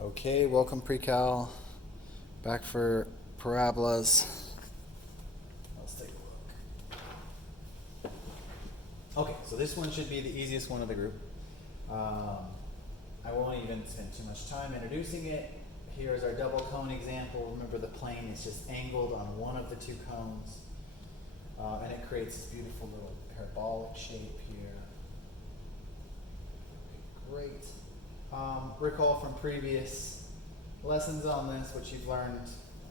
Okay, welcome Precal. Back for Parabolas. Let's take a look. Okay, so this one should be the easiest one of the group. I won't even spend too much time introducing it. Here's our double cone example. Remember, the plane is just angled on one of the two cones. And it creates this beautiful little parabolic shape here. Okay, great. Recall from previous lessons on this, what you've learned.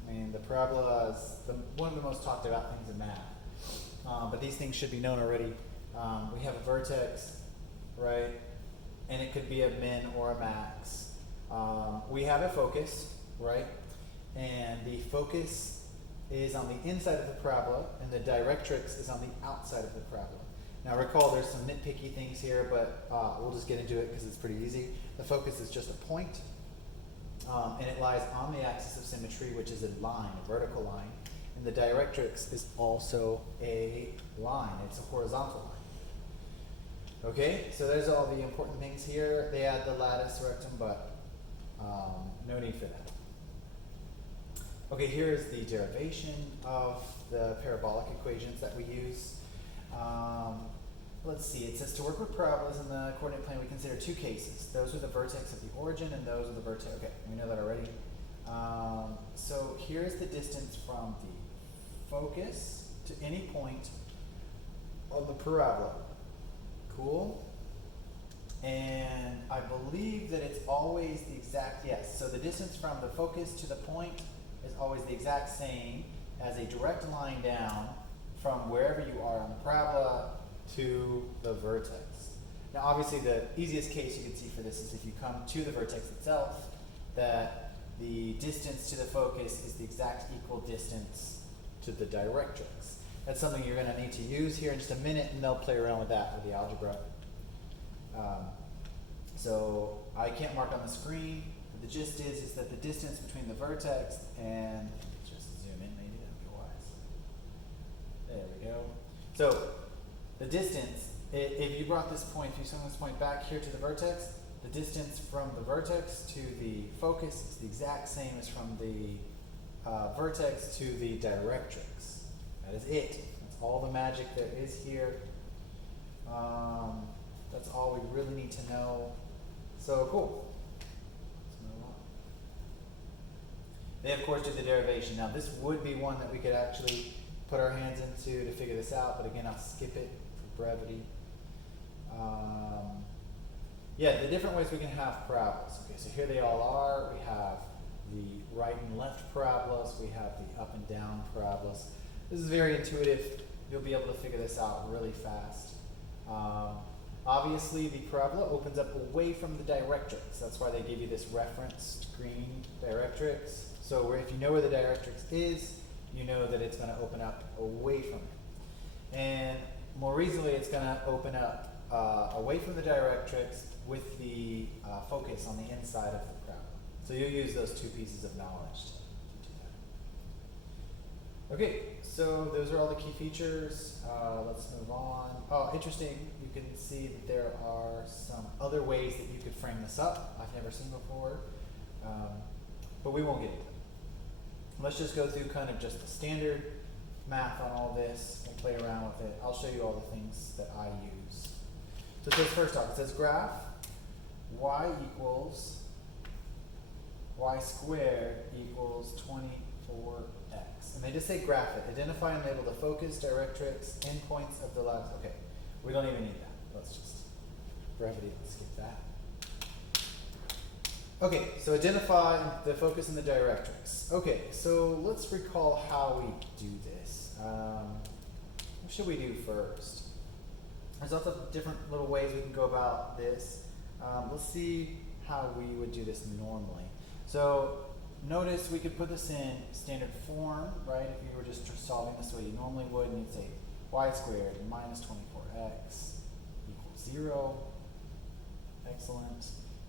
I mean, the parabola is one of the most talked about things in math. But these things should be known already. We have a vertex, right? And it could be a min or a max. We have a focus, right? And the focus is on the inside of the parabola, and the directrix is on the outside of the parabola. Now recall, there's some nitpicky things here, but we'll just get into it because it's pretty easy. The focus is just a point, and it lies on the axis of symmetry, which is a line, a vertical line. And the directrix is also a line. It's a horizontal line. Okay, so there's all the important things here. They add the latus rectum, but no need for that. Okay, here is the derivation of the parabolic equations that we use. Let's see, it says to work with parabolas in the coordinate plane, we consider two cases. Those are the vertex of the origin and those are the vertex. Okay, we know that already. So here's the distance from the focus to any point on the parabola. Cool. And I believe that it's always the exact, yes. So the distance from the focus to the point is always the exact same as a direct line down from wherever you are on the parabola to the vertex. Now obviously the easiest case you can see for this is if you come to the vertex itself, that the distance to the focus is the exact equal distance to the directrix. That's something you're going to need to use here in just a minute, and they'll play around with that with the algebra. So I can't mark on the screen, but the gist is that the distance between the vertex and, just zoom in maybe, that'd be wise. There we go. So the distance, if you brought this point, if you swing this point back here to the vertex, the distance from the vertex to the focus is the exact same as from the vertex to the directrix. That is it. That's all the magic there is here. That's all we really need to know. So cool. Let's move on. They of course did the derivation. Now this would be one that we could actually put our hands into to figure this out, but again I'll skip it for brevity. Yeah, the different ways we can have parabolas. Okay, so here they all are. We have the right and left parabolas. We have the up and down parabolas. This is very intuitive. You'll be able to figure this out really fast. Obviously, the parabola opens up away from the directrix. That's why they give you this referenced green directrix. So if you know where the directrix is, you know that it's going to open up away from it. And more easily, it's going to open up away from the directrix with the focus on the inside of the parabola. So you'll use those two pieces of knowledge to do that. Okay, so those are all the key features. Let's move on. Oh, interesting. You can see that there are some other ways that you could frame this up I've never seen before, but we won't get into them. Let's just go through kind of just the standard math on all this and play around with it. I'll show you all the things that I use. So it says first off, it says graph y equals y squared equals 24x. And they just say graph it. Identify and label the focus, directrix, endpoints of the lattice. Okay, we don't even need that. Let's just, brevity, let's skip that. Okay, so identify the focus and the directrix. Okay, so let's recall how we do this. What should we do first? There's lots of different little ways we can go about this. Let's see how we would do this normally. So notice we could put this in standard form, right? If you were just solving this the way you normally would, and you'd say y squared minus 24x equals 0. Excellent.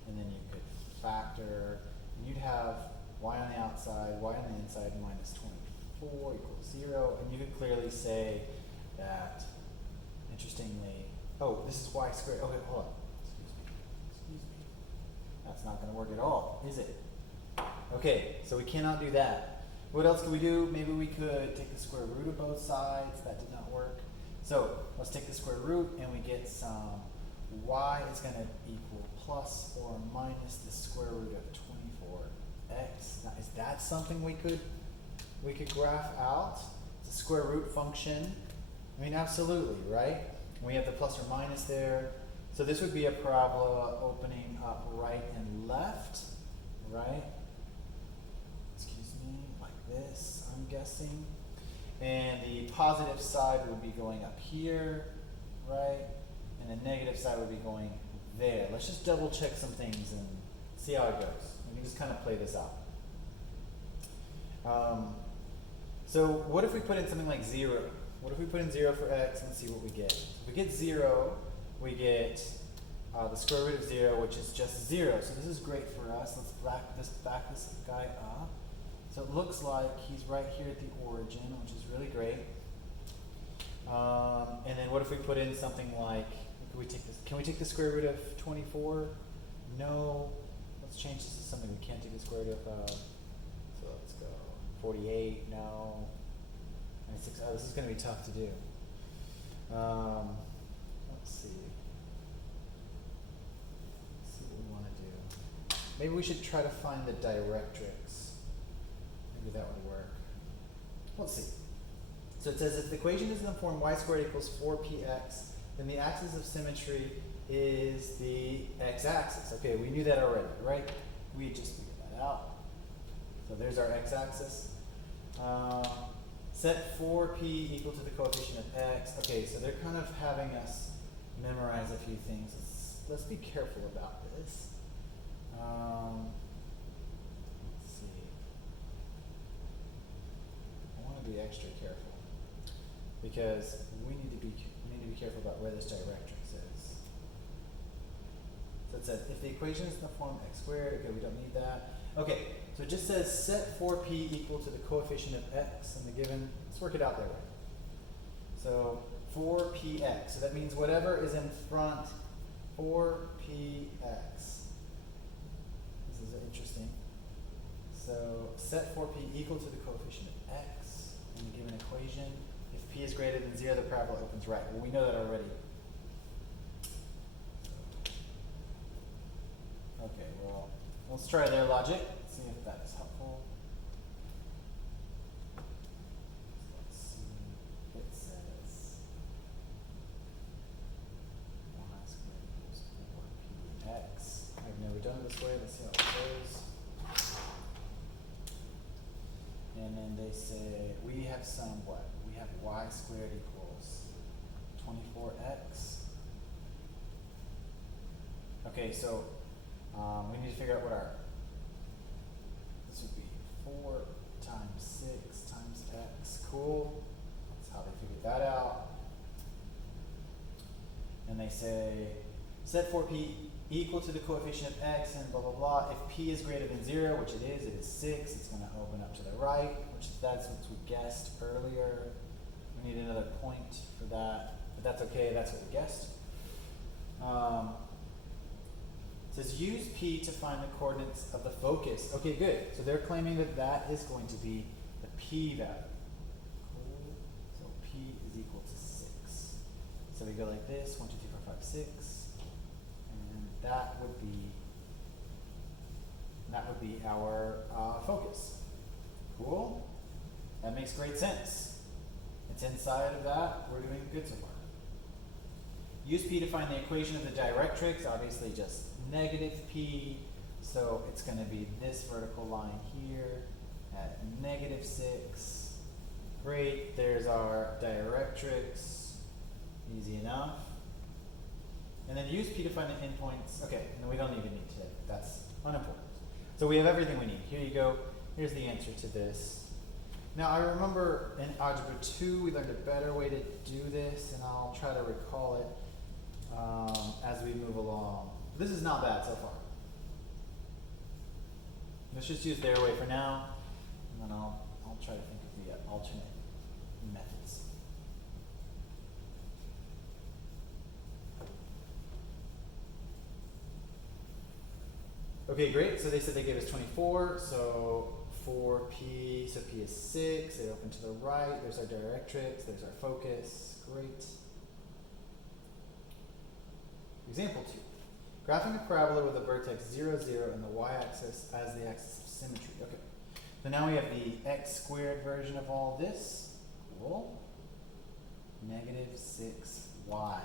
And then you could factor, and you'd have y on the outside, y on the inside minus 24 equals 0. And you could clearly say that, interestingly, oh, this is y squared. Okay, hold on. Excuse me. That's not going to work at all, is it? Okay, so we cannot do that. What else could we do? Maybe we could take the square root of both sides. That did not work. So let's take the square root and we get some y is going to equal plus or minus the square root of 24x. Now, is that something we could graph out? It's a square root function. I mean, absolutely, right? We have the plus or minus there. So this would be a parabola opening up right and left, right? Excuse me, like this, I'm guessing. And the positive side would be going up here, right? And the negative side would be going there. Let's just double check some things and see how it goes. We can just kind of play this out. So what if we put in something like 0? What if we put in 0 for x? Let's see what we get. If we get 0, we get the square root of 0, which is just 0. So this is great for us. Let's back this guy up. So it looks like he's right here at the origin, which is really great. And then what if we put in something like, can we take the square root of 24? No. Let's change this to something we can't take the square root of. So let's go 48. No. 96. Oh, this is going to be tough to do. Let's see. Let's see what we want to do. Maybe we should try to find the directrix. Maybe that would work. Let's see. So it says if the equation is in the form y squared equals 4px, then the axis of symmetry is the x-axis. Okay, we knew that already, right? We just figured that out. So there's our x-axis. Set 4p equal to the coefficient of x. Okay, so they're kind of having us memorize a few things. Let's be careful about this. Let's see. I want to be extra careful because we need to be careful about where this directrix is. So it says if the equation is in the form x squared, okay, we don't need that. Okay, so it just says set 4p equal to the coefficient of x in the given. Let's work it out that way. So 4px. So that means whatever is in front, 4px. This is interesting. So set 4p equal to the coefficient of x in the given equation. If p is greater than 0, the parabola opens right. Well, we know that already. Okay, well, let's try their logic, see if that is helpful. Let's see. It says y squared equals 4px. I've never done it this way. Let's see how it goes. And then they say we have some what? We have y squared equals 24x. Okay, so we need to figure out what our, this would be 4 times 6 times x. Cool. That's how they figured that out. And they say set 4p equal to the coefficient of x and blah, blah, blah. If p is greater than 0, which it is 6. It's going to open up to the right, that's what we guessed earlier. We need another point for that, but that's okay. That's what we guessed. It says use p to find the coordinates of the focus. Okay, good. So they're claiming that that is going to be the p value. Cool. So p is equal to 6. So we go like this, 1, 2, 3, 4, 5, 6. And that would be our focus. Cool. That makes great sense. It's inside of that. We're doing good so far. Use p to find the equation of the directrix. Obviously just negative p. So it's going to be this vertical line here at negative 6. Great. There's our directrix. Easy enough. And then use p to find the endpoints. Okay, and we don't even need to. That's unimportant. So we have everything we need. Here you go. Here's the answer to this. Now I remember in Algebra 2 we learned a better way to do this, and I'll try to recall it as we move along. This is not bad so far. Let's just use their way for now, and then I'll try to think of the alternate methods. Okay. Okay, great. So they said they gave us 24. So for P, so P is 6. They open to the right. There's our directrix. There's our focus. Great. Example 2. Graphing a parabola with a vertex 0, 0 and the y-axis as the axis of symmetry. Okay. So now we have the x squared version of all this. Cool. Negative 6y.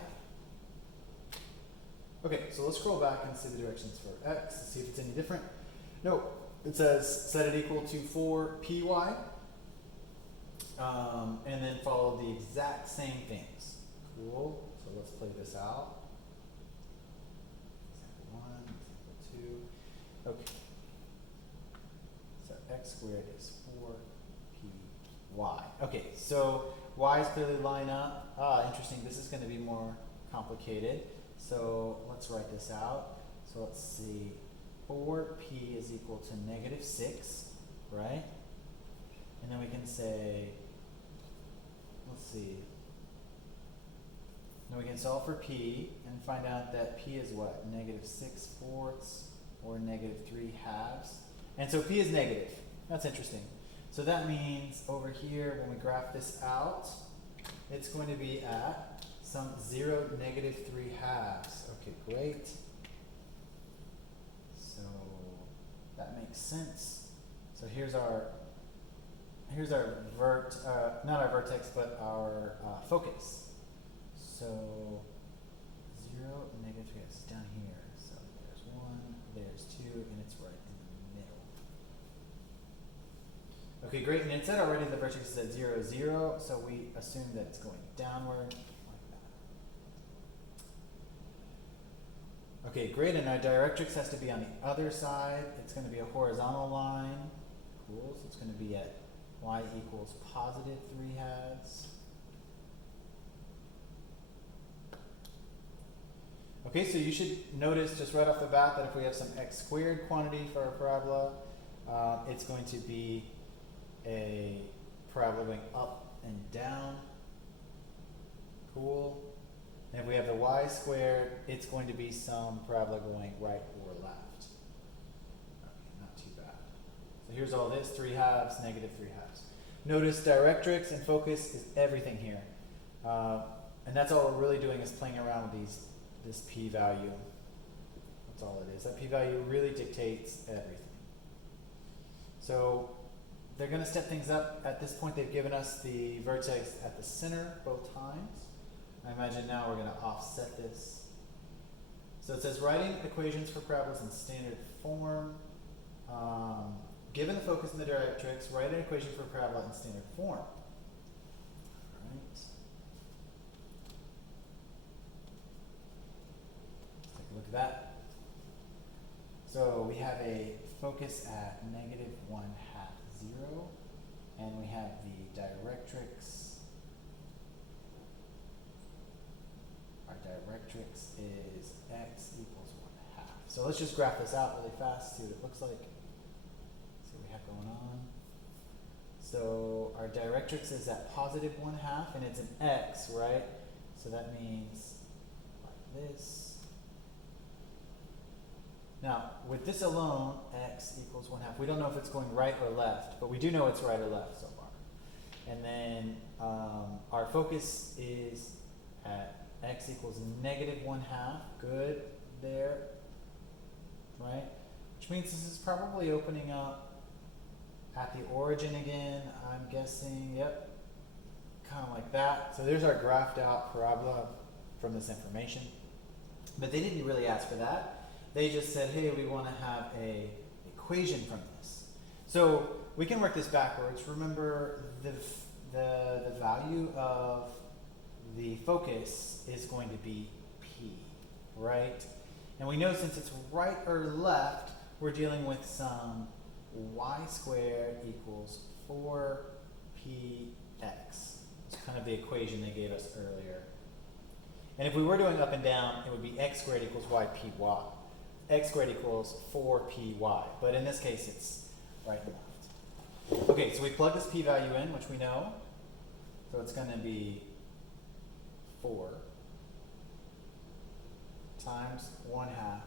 Okay, so let's scroll back and see the directions for x to see if it's any different. No, it says set it equal to 4py, and then follow the exact same things. Cool. So let's play this out. Example 1, example 2. Okay. So x squared is 4py. Okay, so y's clearly line up. Interesting. This is going to be more complicated. So let's write this out. So let's see. 4p is equal to negative 6, right? And then we can say, let's see. Now we can solve for p and find out that p is what? Negative 6/4 or negative 3/2. And so p is negative. That's interesting. So that means over here, when we graph this out, it's going to be at some 0, negative 3/2. Okay, great. So that makes sense. So here's our not our vertex, but our focus. So 0, negative 3/2 is down here. So there's 1, there's 2, and it's right in the middle. Okay, great. And it said already the vertex is at 0, 0, so we assume that it's going downward like that. Okay, great. And our directrix has to be on the other side. It's going to be a horizontal line. Cool. So it's going to be at y equals positive 3/2. Okay, so you should notice just right off the bat that if we have some x squared quantity for our parabola, it's going to be a parabola going up and down. Cool. And if we have the y squared, it's going to be some parabola going right or left. Okay, not too bad. So here's all this, 3/2, negative 3/2. Notice directrix and focus is everything here. And that's all we're really doing is playing around with this p-value. That's all it is. That p-value really dictates everything. So they're going to step things up. At this point, they've given us the vertex at the center both times. I imagine now we're going to offset this. So it says writing equations for parabolas in standard form. Given the focus and the directrix, write an equation for a parabola in standard form. All right. Let's take a look at that. So we have a focus at negative 1/2, 0, and we have the directrix. Our directrix is x equals 1/2. So let's just graph this out really fast, see what it looks like. See what we have going on. So our directrix is at positive 1/2, and it's an x, right? So that means like this. Now, with this alone, x equals 1/2. We don't know if it's going right or left, but we do know it's right or left so far. And then our focus is at x equals negative 1/2. Good there, right? Which means this is probably opening up at the origin again, I'm guessing. Yep, kind of like that. So there's our graphed out parabola from this information. But they didn't really ask for that. They just said, hey, we want to have a equation from this. So we can work this backwards. Remember, the value of the focus is going to be p, right? And we know since it's right or left, we're dealing with some y squared equals 4px. It's kind of the equation they gave us earlier. And if we were doing up and down, it would be x squared equals ypy. X squared equals 4py, but in this case it's right and left. Okay, so we plug this p-value in, which we know. So it's going to be 4 times 1/2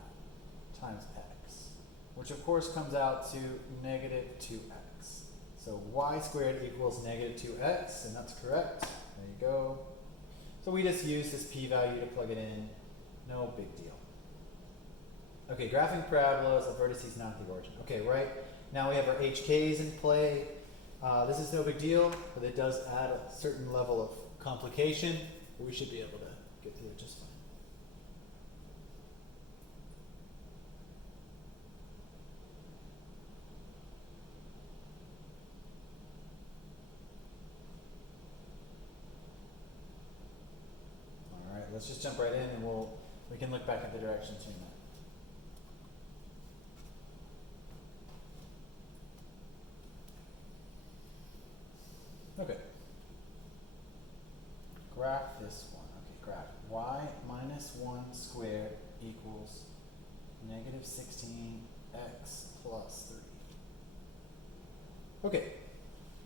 times x. which of course comes out to negative 2x. So y squared equals negative 2x, and that's correct. There you go. So we just use this p-value to plug it in. No big deal. Okay, graphing parabolas of vertices not the origin. Okay, right. Now we have our HKs in play. This is no big deal, but it does add a certain level of complication. We should be able to get through it just fine. All right, let's just jump right in, and we can look back at the directions here now. Okay. Graph this one. Okay, graph y minus 1 squared equals negative 16x plus 3. Okay.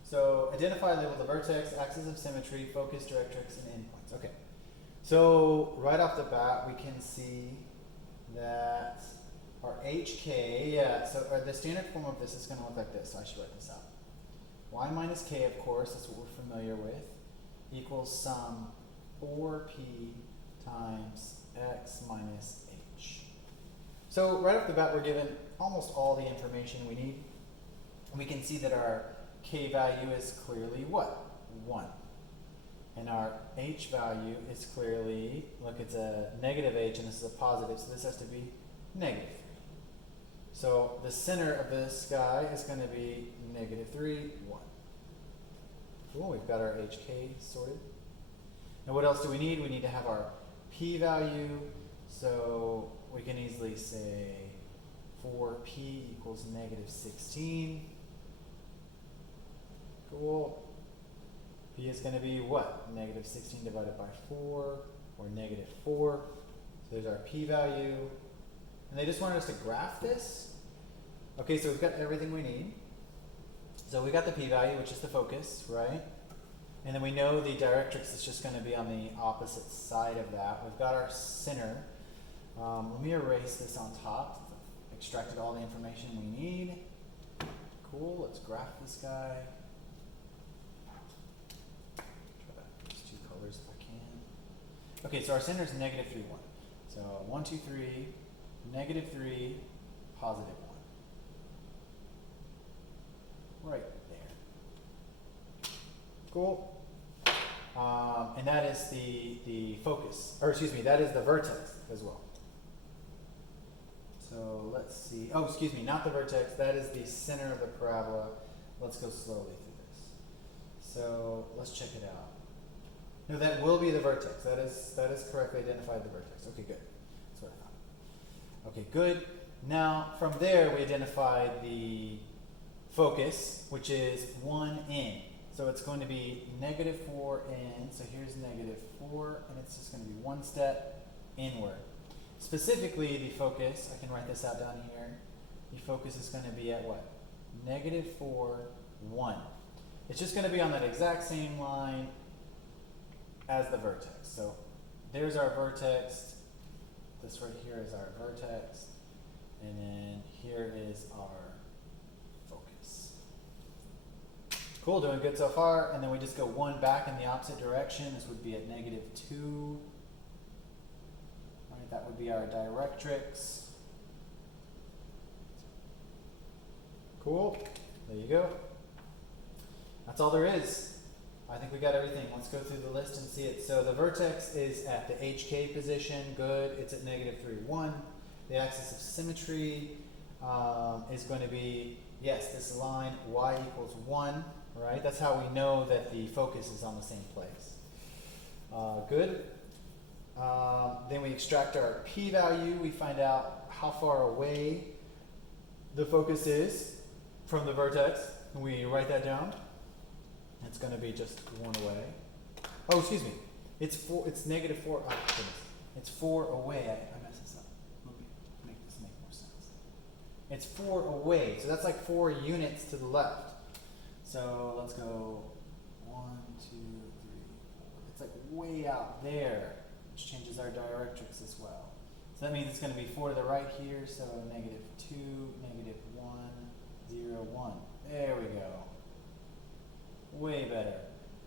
So identify, label the vertex, axis of symmetry, focus, directrix, and endpoints. Okay. So right off the bat, we can see that our HK, yeah, so the standard form of this is going to look like this. So I should write this out. Y minus k, of course, that's what we're familiar with, equals sum 4p times x minus h. So right off the bat, we're given almost all the information we need. We can see that our k value is clearly what? 1. And our h value is clearly, look, it's a negative h and this is a positive, so this has to be negative 3. So the center of this guy is going to be negative 3, 1. Cool, we've got our HK sorted. And what else do we need? We need to have our p-value. So we can easily say 4p equals negative 16. Cool. P is going to be what? Negative 16 divided by 4, or negative 4. So there's our p-value. And they just wanted us to graph this. Okay, so we've got everything we need. So we got the p-value, which is the focus, right? And then we know the directrix is just going to be on the opposite side of that. We've got our center. Let me erase this on top. Extracted all the information we need. Cool, let's graph this guy. Try to use 2 colors if I can. Okay, so our center is negative 3, 1. So 1, 2, 3, negative 3, positive 1. Right there. Cool. And that is the focus, or excuse me, that is the vertex as well. So let's see. Oh, excuse me, not the vertex. That is the center of the parabola. Let's go slowly through this. So let's check it out. No, that will be the vertex. That is correctly identified the vertex. Okay, good. That's what I thought. Okay, good. Now from there we identified the focus, which is 1n. So it's going to be negative 4n. So here's negative 4, and it's just going to be 1 step inward. Specifically, the focus, I can write this out down here. The focus is going to be at what? Negative 4, 1. It's just going to be on that exact same line as the vertex. So there's our vertex. This right here is our vertex. And then here is our focus. Cool, doing good so far. And then we just go 1 back in the opposite direction. This would be at negative 2. Right, that would be our directrix. Cool, there you go. That's all there is. I think we got everything. Let's go through the list and see it. So the vertex is at the HK position, good. It's at negative 3, 1. The axis of symmetry is going to be, yes, this line, y equals 1, right? That's how we know that the focus is on the same place. Good. Then we extract our p-value. We find out how far away the focus is from the vertex. And we write that down. It's going to be just 1 away. Oh, excuse me. It's negative 4. Oh, goodness. It's 4 away. I messed this up. Let me make this make more sense. It's 4 away. So that's like 4 units to the left. So let's go 1, 2, 3, 4. It's like way out there, which changes our directrix as well. So that means it's going to be 4 to the right here, so negative 2, negative 1, 0, 1. There we go. Way better.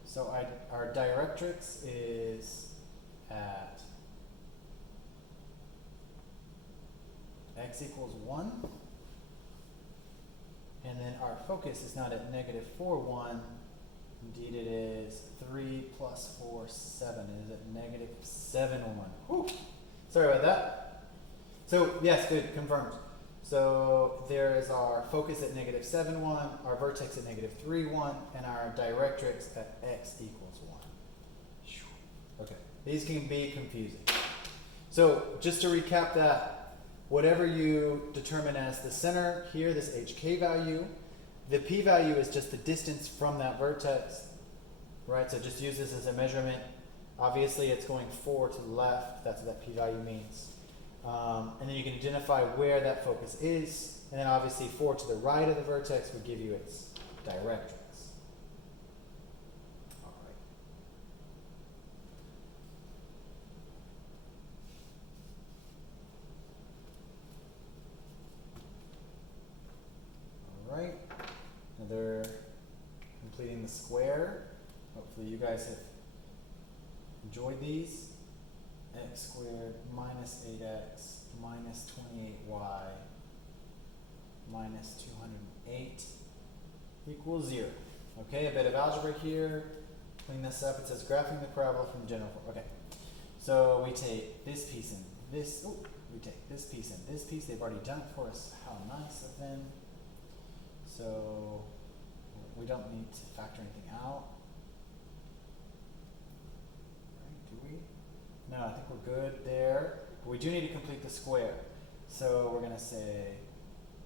So our directrix is at x equals 1. And then our focus is not at negative 4, 1. Indeed it is 3 plus 4, 7. It is at negative 7, 1. Whew. Sorry about that. So, yes, good, confirmed. So there is our focus at negative 7, 1, our vertex at negative 3, 1, and our directrix at x equals 1. Okay, these can be confusing. So just to recap that, whatever you determine as the center here, this HK value, the p-value is just the distance from that vertex, right? So just use this as a measurement. Obviously it's going 4 to the left, that's what that p-value means. And then you can identify where that focus is, and then obviously 4 to the right of the vertex would give you its directrix. All right. All right. Another completing the square. Hopefully you guys have enjoyed these. X squared minus 8x minus 28y minus 208 equals 0. Okay, a bit of algebra here. Clean this up. It says graphing the parabola from the general form. Okay, so we take this piece and this. Oh, we take this piece and this piece. They've already done it for us. How nice of them. So we don't need to factor anything out. Right, do we? No, I think we're good there. But we do need to complete the square. So we're going to say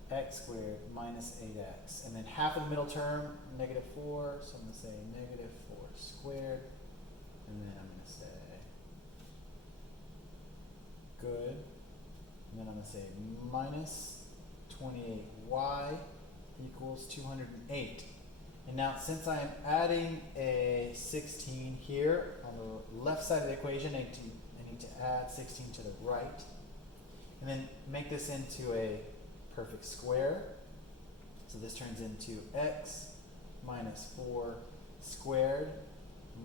x squared minus 8x. And then half of the middle term, negative 4. So I'm going to say negative 4 squared. And then I'm going to say good. And then I'm going to say minus 28y equals 208. And now, since I am adding a 16 here on the left side of the equation, I need to add 16 to the right. And then make this into a perfect square. So this turns into x minus 4 squared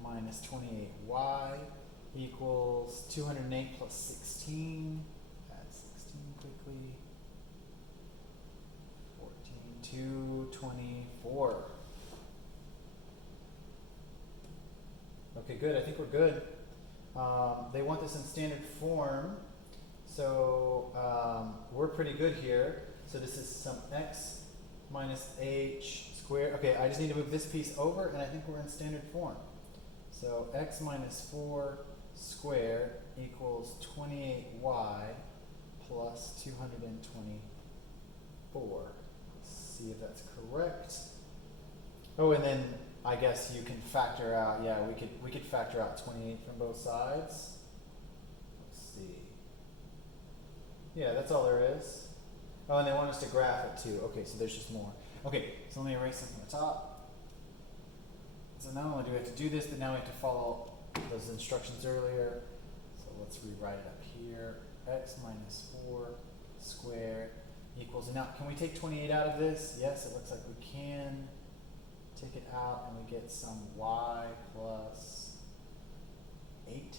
minus 28y equals 208 plus 16. Add 16 quickly. 14, 224. Okay, good. I think we're good. They want this in standard form, so we're pretty good here. So this is some x minus h squared. Okay, I just need to move this piece over, and I think we're in standard form. So x minus 4 squared equals 28y plus 224. Let's see if that's correct. Oh, and then I guess you can factor out, yeah, we could factor out 28 from both sides. Let's see. Yeah, that's all there is. Oh, and they want us to graph it too. Okay, so there's just more. Okay, so let me erase this from the top. So not only do we have to do this, but now we have to follow those instructions earlier. So let's rewrite it up here. X minus 4 squared equals, and now can we take 28 out of this? Yes, it looks like we can. Take it out and we get some y plus 8.